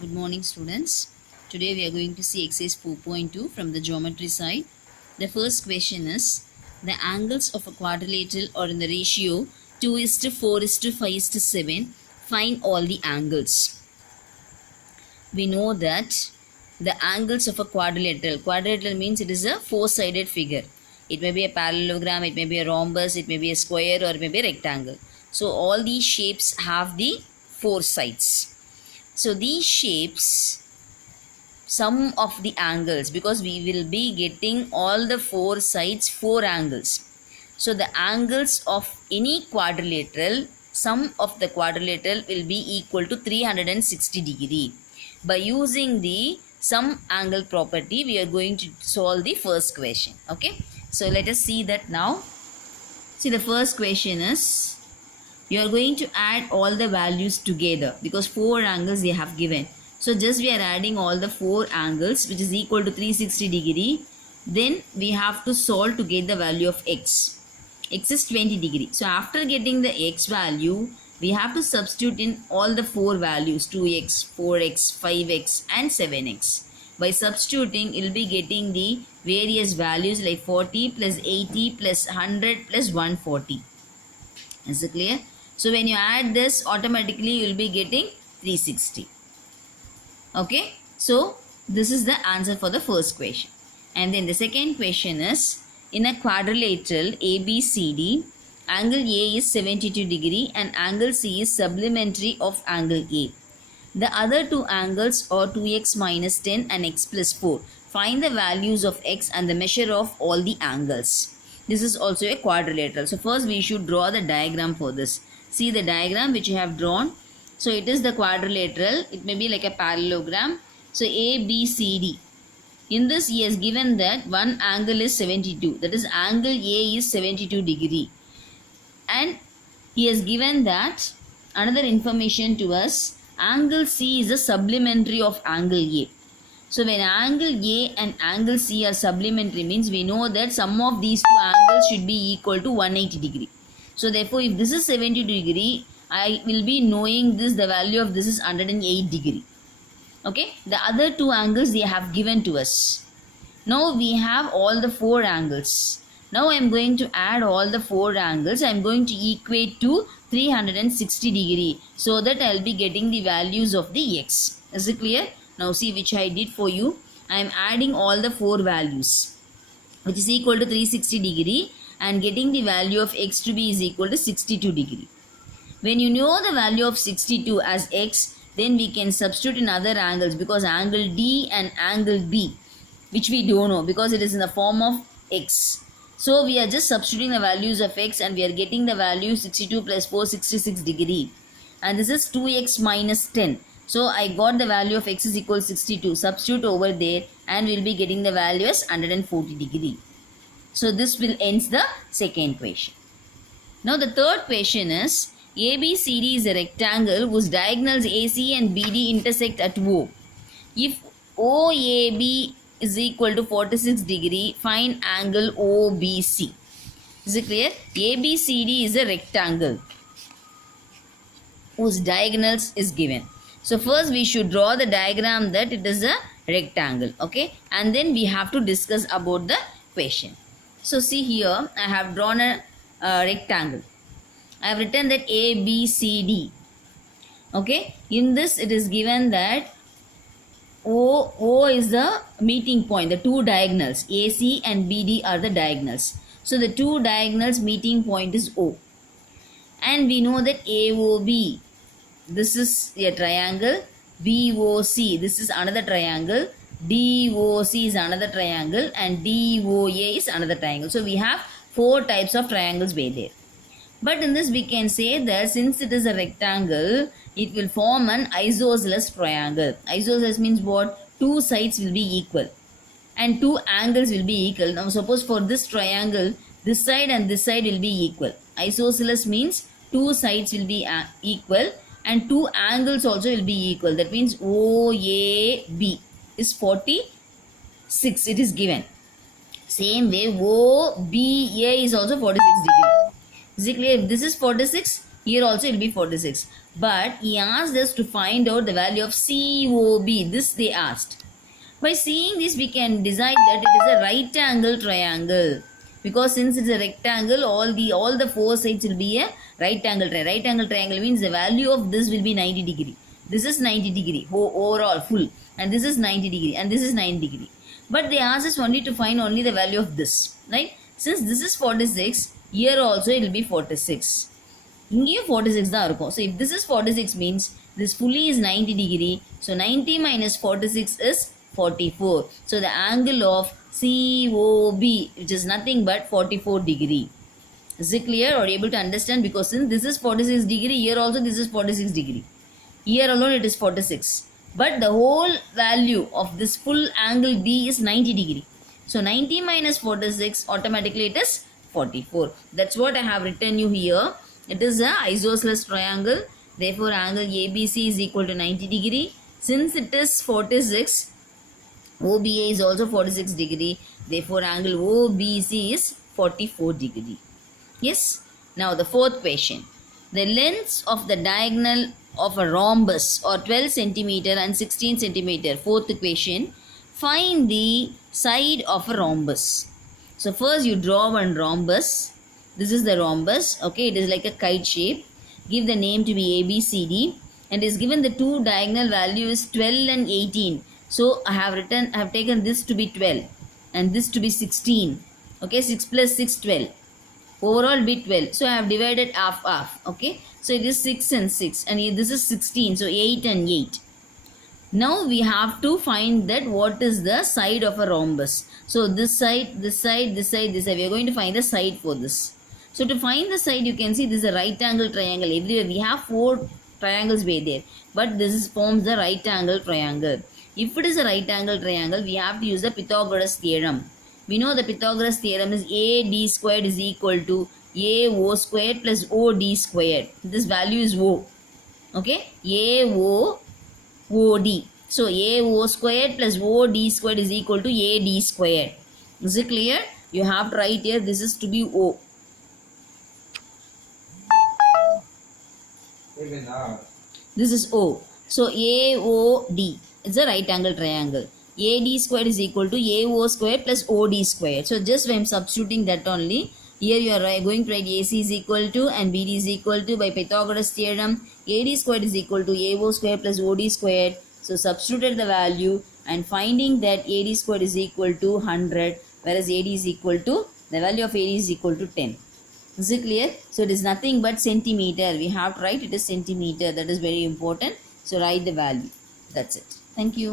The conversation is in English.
Good morning, students. Today we are going to see exercise 4.2 from the geometry side. The first question is, the angles of a quadrilateral are in the ratio 2 is to 4 is to 5 is to 7. Find all the angles. We know that the angles of a quadrilateral means it is a four-sided figure. It may be a parallelogram, it may be a rhombus, it may be a square, or it may be a rectangle. So all these shapes have the four sides. So these shapes, sum of the angles, because we will be getting all the four sides, four angles. So the angles of any quadrilateral, sum of the quadrilateral will be equal to 360 degree. By using the sum angle property, we are going to solve the first question. Okay, so let us see that now. See, the first question is, you are going to add all the values together because four angles they have given. So just we are adding all the four angles, which is equal to 360 degree. Then we have to solve to get the value of x. X is 20 degree. So after getting the x value, we have to substitute in all the four values, 2x, 4x, 5x and 7x. By substituting, you will be getting the various values like 40 plus 80 plus 100 plus 140. Is it clear? So when you add this, automatically you will be getting 360. Okay. So this is the answer for the first question. And then the second question is, in a quadrilateral ABCD, angle A is 72 degree and angle C is supplementary of angle A. The other two angles are 2x minus 10 and x plus 4. Find the values of x and the measure of all the angles. This is also a quadrilateral. So first we should draw the diagram for this. See the diagram which you have drawn. So it is the quadrilateral. It may be like a parallelogram. So A, B, C, D. In this he has given that one angle is 72. That is angle A is 72 degree. And he has given that another information to us. Angle C is a supplementary of angle A. So when angle A and angle C are supplementary means we know that sum of these two angles should be equal to 180 degree. So therefore if this is 70 degree, I will be knowing this, the value of this is 108 degree. Okay, the other two angles they have given to us. Now we have all the four angles. Now I am going to add all the four angles. I am going to equate to 360 degree so that I will be getting the values of the x. Is it clear? Now see which I did for you. I am adding all the four values which is equal to 360 degree and getting the value of x to be is equal to 62 degree. When you know the value of 62 as x, then we can substitute in other angles because angle D and angle B, which we don't know because it is in the form of x. So we are just substituting the values of x and we are getting the value 62 plus 4, 66 degree. And this is 2x minus 10. So I got the value of x is equal to 62. Substitute over there and we will be getting the value as 140 degree. So this will end the second question. Now the third question is, ABCD is a rectangle whose diagonals AC and BD intersect at O. If OAB is equal to 46 degree, find angle OBC. Is it clear? ABCD is a rectangle whose diagonals is given. So first we should draw the diagram that it is a rectangle. Okay, and then we have to discuss about the question. So see here, I have drawn a rectangle. I have written that A, B, C, D. Okay, in this it is given that O is the meeting point. The two diagonals AC and BD are the diagonals. So the two diagonals meeting point is O. And we know that AOB, this is a triangle. BOC, this is another triangle. DOC is another triangle and DOA is another triangle. So we have four types of triangles by there. But in this we can say that since it is a rectangle, it will form an isosceles triangle. Isosceles means what? Two sides will be equal and two angles will be equal. Now suppose for this triangle, this side and this side will be equal. Isosceles means two sides will be equal and two angles also will be equal. That means OAB is 46. It is given. Same way OBA is also 46 degree. Is it clear? If this is 46, Here also it will be 46. But he asked us to find out the value of COB. This they asked. By seeing this, we can decide that it is a right angle triangle. Because since it's a rectangle, all the four sides will be a right angle triangle. Right angle triangle means the value of this will be 90 degree. This is 90 degree overall full, and this is 90 degree, and this is 90 degree. But they asked us only to find only the value of this, right? Since this is 46, here also it will be 46. இங்கேயும் 46 தான் இருக்கும். So if this is 46 means this fully is 90 degree. So 90 minus 46 is 44. So the angle of COB, which is nothing but 44 degree. Is it clear or able to understand? Because since this is 46 degree, here also this is 46 degree. Here alone it is 46. But the whole value of this full angle B is 90 degree. So 90 minus 46, automatically it is 44. That's what I have written you here. It is a isosceles triangle. Therefore, angle ABC is equal to 90 degree. Since it is 46, OBA is also 46 degree. Therefore, angle OBC is 44 degree. Yes. Now, the fourth question. The lengths of the diagonal of a rhombus or 12 centimeter and 16 centimeter. Fourth question. Find the side of a rhombus. So, first you draw one rhombus. This is the rhombus. Okay, it is like a kite shape. Give the name to be ABCD, and is given the two diagonal values 12 and 18. So I have taken this to be 12 and this to be 16. Okay, 6 plus 6, 12. Overall be 12. So I have divided half. Okay, so it is 6 and 6, and this is 16. So 8 and 8. Now we have to find that what is the side of a rhombus. So this side, this side, this side, this side. We are going to find the side for this. So to find the side, you can see this is a right angle triangle. Everywhere we have 4 triangles by there, but this forms the right angle triangle. If it is a right angle triangle, we have to use the Pythagoras theorem. We know the Pythagoras theorem is AD squared is equal to AO squared plus OD squared. This value is O. Okay, OD. So AO squared plus OD squared is equal to AD squared. Is it clear? You have to write here, this is to be O. This is O. So AOD is a right angle triangle. AD squared is equal to AO squared plus OD squared. So just when I'm substituting that only, here you are going to write AC is equal to and BD is equal to, by Pythagoras theorem, AD squared is equal to AO squared plus OD squared. So substituted the value and finding that AD squared is equal to 100, whereas AD is equal to, the value of AD is equal to 10. Is it clear? So it is nothing but centimeter. We have to write it is centimeter. That is very important. So write the value. That's it. Thank you.